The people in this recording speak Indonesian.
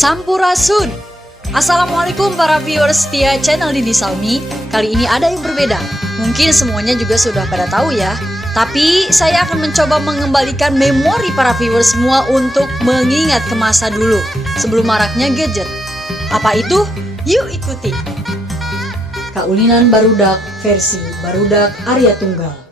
Sampurasun. Assalamualaikum para viewers setia channel Didi Salmi. Kali ini ada yang berbeda. Mungkin semuanya juga sudah pada tahu ya. Tapi saya akan mencoba mengembalikan memori para viewers semua untuk mengingat ke masa dulu sebelum maraknya gadget. Apa itu? Yuk ikuti. Kaulinan Barudak versi Barudak Arya Tunggal.